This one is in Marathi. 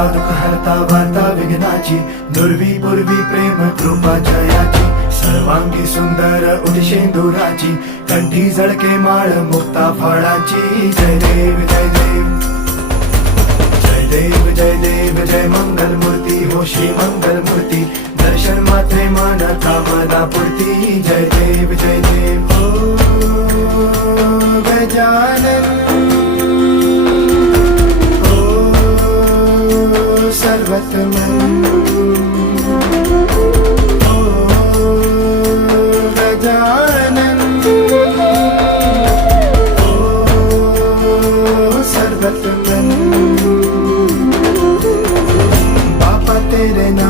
हरता दुःख हरता वार्ता विघ्नाची, दुर्वी पूर्वी प्रेम कृपा जयाची, सर्वांगी सुंदर उदिशेंदुराची, कंठी झळके माळ मुक्ता फळाची. जय देव जय देव जय देव जय देव जय मंगल मूर्ती हो श्री मंगल मूर्ती, दर्शन मात्रे मन कामना पूर्ती. जय देव जय देव ओ गजानन ओ सर्वतमन ओ गजानन ओ सर्वतमन. तेरे नाम